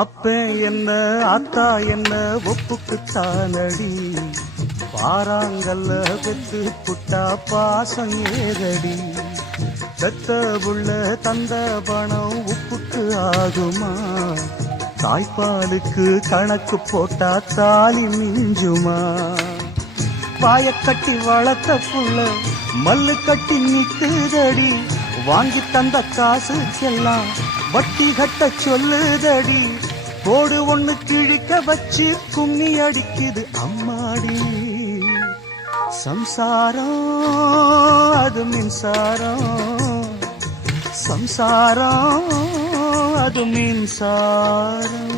அப்பே என்ன அத்தா என்ன ஒப்புக்குத்தானடி, பாறாங்கல்ல பெத்து புட்டா பாசம் ஏதடி. பெத்த புள்ள தந்த பணம் உப்புக்கு ஆகுமா, தாய்ப்பாலுக்கு கணக்கு போட்டா தாலி மிஞ்சுமா. பாய கட்டி வளர்த்த புள்ள மல்லு கட்டி நிக்குதடி, வாங்கி தந்த காசுக்கெல்லாம் வட்டி கட்ட சொல்லுதடி. போடு ஒண்ணு கிழிக்க வச்சு கும்மி அடிக்குது அம்மாடி. சம்சாரம் அது மின்சாரம், சம்சாரம் அது மின்சாரம்.